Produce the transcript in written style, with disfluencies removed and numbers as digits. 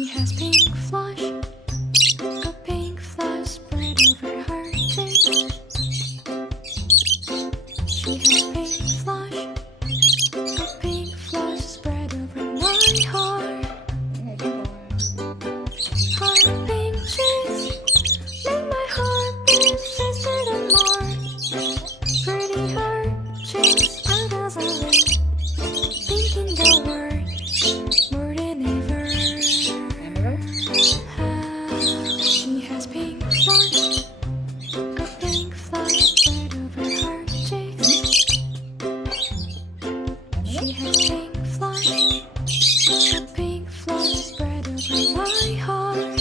She has pink flush, a pink flush spread over her cheeks. She has pink flush, a pink flush spread over my heart. Her pink cheeks make my heart beat faster than more. Pretty her cheeks are dazzling, pink in the world more than ever. She has pink flush, a pink flush spread over her cheeks. She has pink flush, a pink flush spread over my heart.